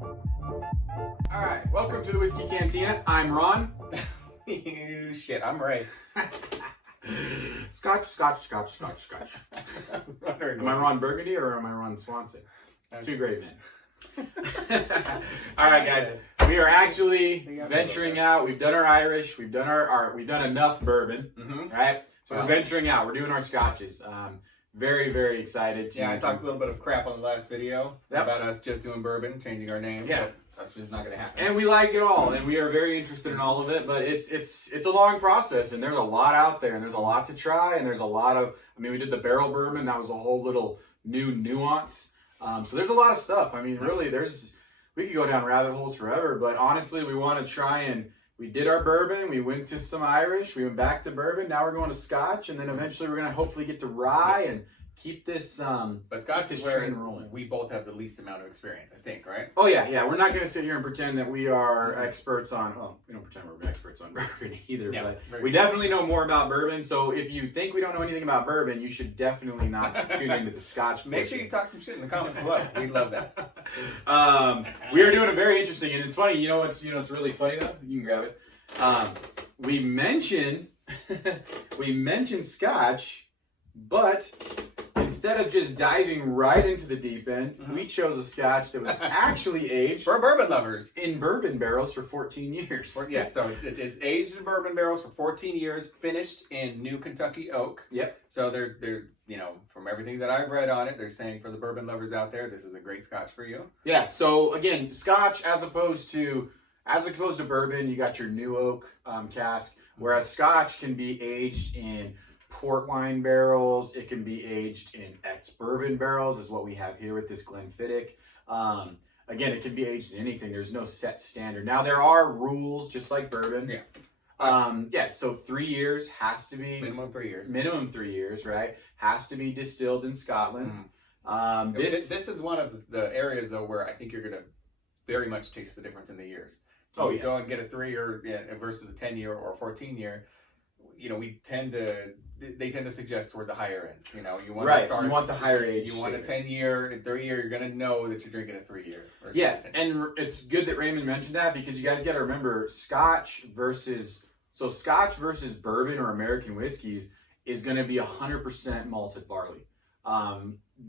All right, welcome to the Whiskey Cantina. I'm Ron. Shit, I'm Ray. Scotch. Am I Ron Burgundy or am I Ron Swanson? Two great men. All right, guys. We are actually venturing out. We've done our Irish. We've done we've done enough bourbon, right? So we're venturing out. We're doing our Scotches. Very, very excited. I talked a little bit of crap on the last video about us just doing bourbon, changing our name. Yeah. But that's just not going to happen. And we like it all, and we are very interested in all of it. But it's a long process, and there's a lot out there, and there's a lot to try, and there's a lot of. I mean, we did the barrel bourbon. That was a whole little new nuance. So there's a lot of stuff. I mean, really, we could go down rabbit holes forever. But honestly, we want to try and. We did our bourbon, we went to some Irish, we went back to bourbon, now we're going to Scotch, and then eventually we're going to hopefully get to rye and keep this but Scotch is where we both have the least amount of experience, I think, right? Oh yeah, we're not going to sit here and pretend that we are experts on, well, we don't pretend we're experts on bourbon either, but we definitely know more about bourbon, so if you think we don't know anything about bourbon, you should definitely not tune into the Scotch. Make sure you talk some shit in the comments below. We'd love that. We are doing a very interesting, and it's funny, you know what's really funny though? You can grab it. We mention Scotch, but instead of just diving right into the deep end, we chose a Scotch that was actually aged for bourbon lovers in bourbon barrels for 14 years. Yeah, so it's aged in bourbon barrels for 14 years, finished in new Kentucky oak. Yep. So they're from everything that I've read on it, they're saying for the bourbon lovers out there, this is a great Scotch for you. Yeah. So again, Scotch as opposed to bourbon, you got your new oak cask, whereas Scotch can be aged in port wine barrels. It can be aged in ex-bourbon barrels, is what we have here with this Glenfiddich. Again, it can be aged in anything. There's no set standard. Now, there are rules, just like bourbon. Yeah. So 3 years has to be... Minimum 3 years. Minimum 3 years, right? Has to be distilled in Scotland. This is one of the areas, though, where I think you're going to very much taste the difference in the years. So you go and get a 3-year versus a 10-year or a 14-year. They tend to suggest toward the higher end. You want to start. You want the higher age. You want a 10-year, a 3-year. You're going to know that you're drinking a 3-year. Yeah, and it's good that Raymond mentioned that because you guys got to remember Scotch versus bourbon or American whiskeys is going to be 100% malted barley.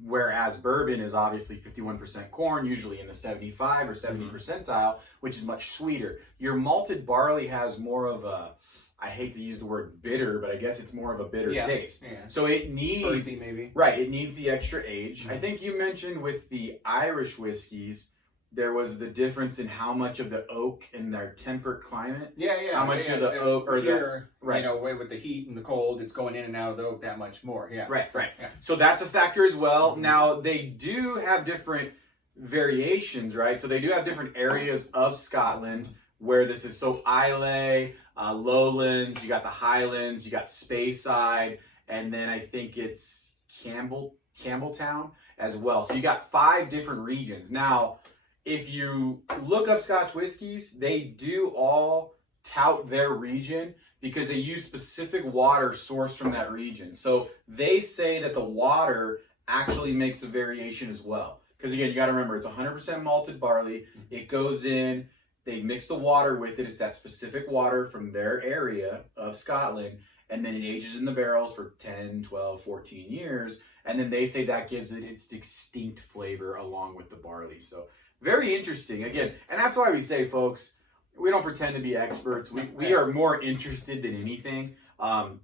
Whereas bourbon is obviously 51% corn, usually in the 75 or 70 percentile, which is much sweeter. Your malted barley has more of a, I hate to use the word bitter, but I guess it's more of a bitter taste. Yeah. So it needs, earthy, maybe. Right, it needs the extra age. I think you mentioned with the Irish whiskeys, there was the difference in how much of the oak in their temperate climate. How much of the oak or here, with the heat and the cold, it's going in and out of the oak that much more. Yeah. Right. Yeah. So that's a factor as well. Now they do have different variations, right? So they do have different areas of Scotland where this is. So Islay, Lowlands, you got the Highlands, you got Speyside, and then I think it's Campbelltown as well. So you got 5 different regions. Now, if you look up Scotch whiskeys, they do all tout their region because they use specific water sourced from that region. So they say that the water actually makes a variation as well. Because again, you got to remember, it's 100% malted barley. It goes in, they mix the water with it. It's that specific water from their area of Scotland. And then it ages in the barrels for 10, 12, 14 years. And then they say that gives it its distinct flavor along with the barley. So very interesting. Again, and that's why we say, folks, we don't pretend to be experts. We are more interested than anything.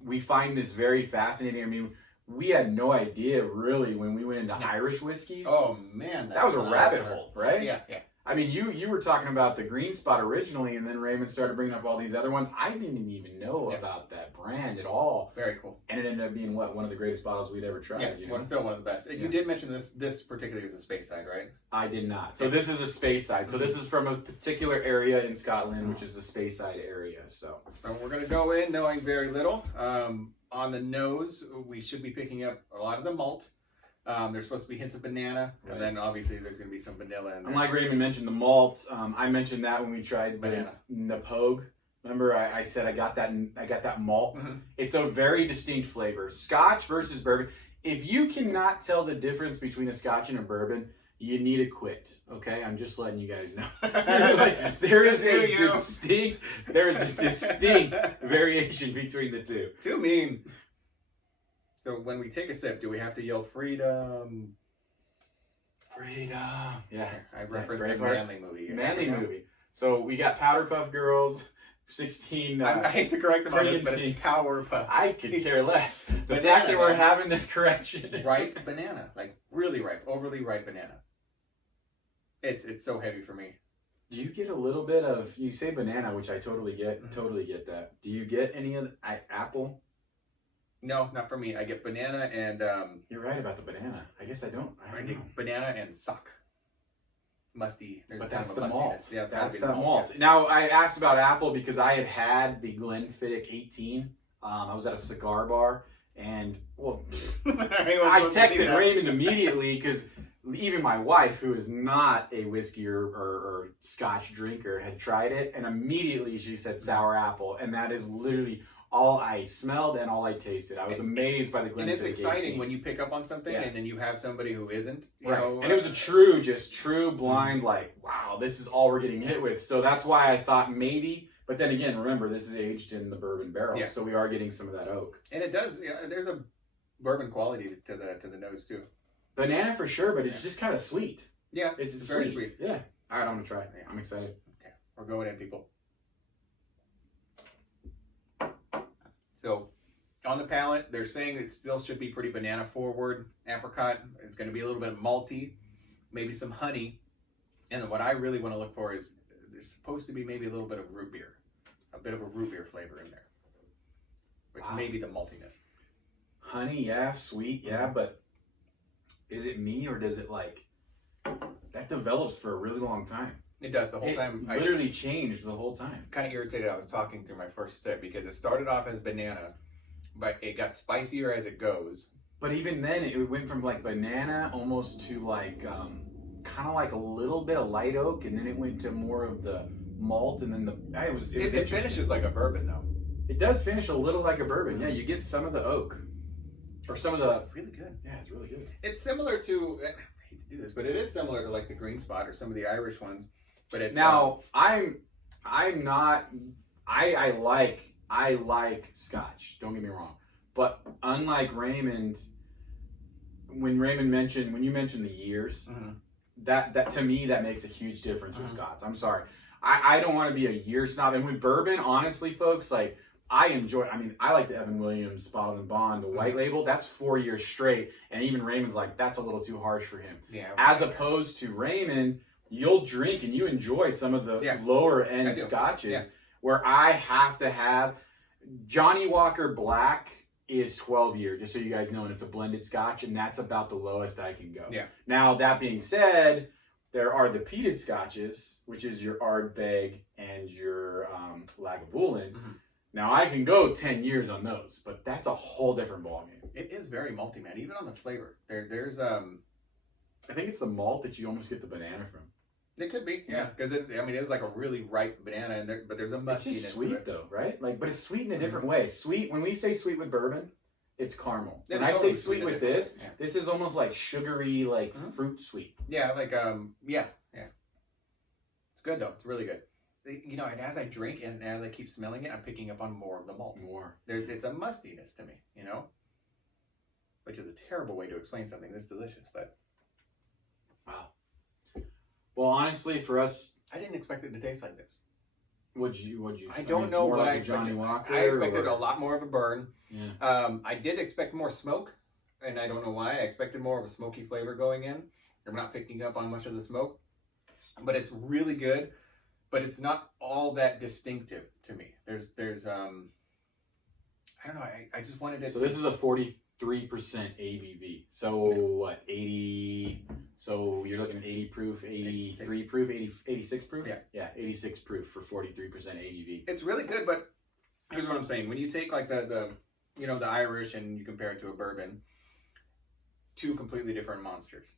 We find this very fascinating. I mean, we had no idea really when we went into Irish whiskeys. Oh man, that was a rabbit hole, right? Yeah. I mean, you were talking about the Green Spot originally, and then Raymond started bringing up all these other ones. I didn't even know about that brand at all. Very cool. And it ended up being one of the greatest bottles we'd ever tried. Yeah, still one of the best. You did mention this particularly is a Speyside, right? I did not. So this is a Speyside. So this is from a particular area in Scotland, which is the Speyside area. So we're going to go in knowing very little. On the nose, we should be picking up a lot of the malt. There's supposed to be hints of banana, and then obviously there's going to be some vanilla in there. And like Raymond mentioned, the malt. I mentioned that when we tried the Napogue. Remember, I said I got that malt. It's a very distinct flavor. Scotch versus bourbon. If you cannot tell the difference between a Scotch and a bourbon, you need to quit. Okay, I'm just letting you guys know. Like, there is a distinct variation between the two. Too mean. So when we take a sip, do we have to yell freedom? Freedom. Yeah, I referenced the Manly movie. Manly movie. So we got Powderpuff Girls. 16. I hate to correct them on this, but it's Powerpuff. I could care less. The fact that we're having this correction. Ripe banana, like really ripe, overly ripe banana. It's so heavy for me. Do you get a little bit of? You say banana, which I totally get. Mm-hmm. Totally get that. Do you get any of apple? No, not for me. I get banana and. You're right about the banana. I guess I don't. I get banana and suck. Musty. But that's the malt. Yeah, that's the malt. Yeah. Now, I asked about apple because I had the Glenfiddich 18. I was at a cigar bar, and, well, I texted Raymond immediately because even my wife, who is not a whiskey or Scotch drinker, had tried it, and immediately she said sour apple, and that is literally all I smelled and all I tasted. I was amazed by the Glenfiddich. And it's exciting 18. When you pick up on something and then you have somebody who isn't. You know, and it was a true blind, like, wow, this is all we're getting hit with. So that's why I thought maybe, but then again, remember, this is aged in the bourbon barrel, so we are getting some of that oak. And it does, there's a bourbon quality to the nose too. Banana for sure, but it's just kind of sweet. Yeah, it's very sweet. Yeah. All right, I'm going to try it. I'm excited. Okay, we're going in, people. So, on the palate, they're saying it still should be pretty banana forward. Apricot, it's going to be a little bit malty, maybe some honey. And then what I really want to look for is there's supposed to be maybe a little bit of root beer. A bit of a root beer flavor in there. Which may be the maltiness. Honey, yeah, sweet, yeah, but is it me or does it that develops for a really long time? It does the whole time. It literally changed the whole time. Kind of irritated. I was talking through my first sip because it started off as banana, but it got spicier as it goes. But even then, it went from banana almost to kind of like a little bit of light oak, and then it went to more of the malt, and then it finishes like a bourbon though. It does finish a little like a bourbon. Yeah, you get some of the oak, or some of the. It's really good. Yeah, it's really good. It's similar to. I hate to do this, but it is similar to the Green Spot or some of the Irish ones. But it's now I'm not. I like Scotch. Don't get me wrong, but unlike Raymond, when you mentioned the years, that to me that makes a huge difference with Scots. I'm sorry, I don't want to be a year snob. And with bourbon, honestly, folks, I enjoy. I mean, I like the Evan Williams Bottled and Bond, the white label. That's 4 years straight, and even Raymond's that's a little too harsh for him. Yeah. As opposed to Raymond, you'll drink and you enjoy some of the lower end scotches where I have to have Johnny Walker Black is 12 year, just so you guys know, and it's a blended scotch, and that's about the lowest I can go. Yeah. Now, that being said, there are the peated scotches, which is your Ardbeg and your Lagavulin. Now, I can go 10 years on those, but that's a whole different ballgame. It is very malty, man, even on the flavor. There's I think it's the malt that you almost get the banana from. It could be, yeah, because it's like a really ripe banana, but there's a mustiness. It's just sweet though, right? But it's sweet in a different way. Sweet, when we say sweet with bourbon, it's caramel. When I say sweet with this, this is almost like sugary, fruit sweet. Yeah, yeah. It's good though. It's really good. And as I drink and as I keep smelling it, I'm picking up on more of the malt. It's a mustiness to me, which is a terrible way to explain something this delicious, but. Wow. Well, honestly, for us, I didn't expect it to taste like this. What'd you? I don't know what I expected. Johnny Walker, I expected a lot more of a burn. Yeah. I did expect more smoke, and I don't know why. I expected more of a smoky flavor going in. I'm not picking up on much of the smoke, but it's really good. But it's not all that distinctive to me. There's I don't know. I just wanted it. So this is a 43% ABV. So what? 80. So you're looking at 80 proof, 83 proof, 86 proof? Yeah, 86 proof for 43% ABV. It's really good, but here's what I'm saying. When you take the Irish and you compare it to a bourbon, two completely different monsters.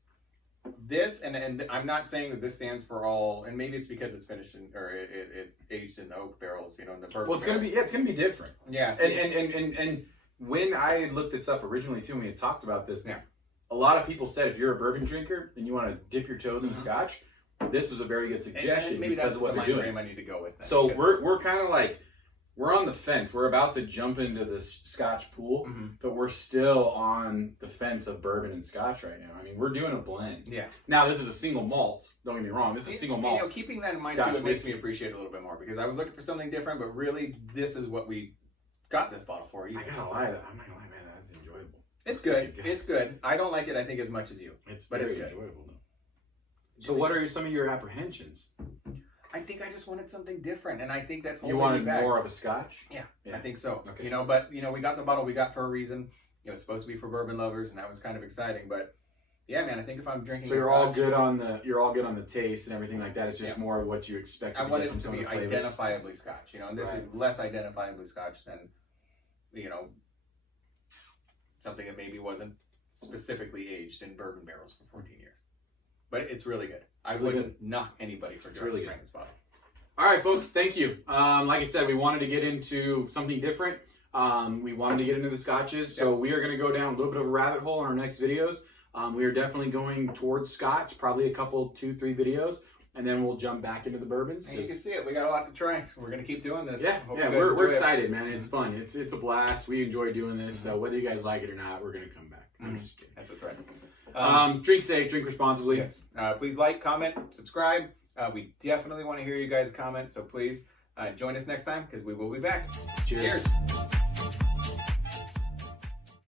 This, and I'm not saying that this stands for all, and maybe it's because it's finished it's aged in oak barrels, in the bourbon. Well, it's gonna be different. Yeah. And when I looked this up originally too, and we had talked about this. Yeah. a lot of people said if you're a bourbon drinker and you want to dip your toes in Scotch, this is a very good suggestion and maybe because that's of what the they're mind doing. frame I need to go with. Then, So because we're kind of like, we're on the fence. We're about to jump into the Scotch pool, but we're still on the fence of bourbon and Scotch right now. I mean, we're doing a blend. Yeah. Now, this is a single malt. Don't get me wrong. This is a single malt. You know, keeping that in mind Scotch too, it makes whiskey. me appreciate it a little bit more because I was looking for something different, but really, this is what we got this bottle for. I gotta lie. I'm not gonna lie, man. That's enjoyable. It's good. It's good. I don't like it, I think, as much as you. But it's good. enjoyable though. So, what are some of your apprehensions? I think I just wanted something different, and I think that's You holding wanted me back. more of a Scotch? Yeah, Yeah. I think so. Okay. You know, but you know, we got the bottle we got for a reason. You know, it's supposed to be for bourbon lovers, and that was kind of exciting. But yeah, man, I think if I'm drinking, So a you're all Scotch, good on the taste and everything like that. It's just Yeah. more of what you expect. I want get it from to some be of the flavors. identifiably Scotch. You know, and this Right. is less identifiably Scotch than, you know, something that maybe wasn't specifically aged in bourbon barrels for 14 years. But it's really good. I really wouldn't knock anybody for really trying this bottle. All right, folks. Thank you. Like I said, we wanted to get into something different. We wanted to get into the Scotches, so we are going to go down a little bit of a rabbit hole in our next videos. We are definitely going towards Scotch, probably a couple, 2-3 videos, and then we'll jump back into the bourbons. And you can see it. We got a lot to try. We're going to keep doing this. Yeah, Hope yeah, you guys we're enjoy it. excited, man. It's fun. It's a blast. We enjoy doing this. So whether you guys like it or not, we're going to come back. I'm just kidding. That's right. Drink safe, drink responsibly. Yes. Please like, comment, subscribe. We definitely want to hear you guys comment, so please join us next time because we will be back. Cheers. Cheers.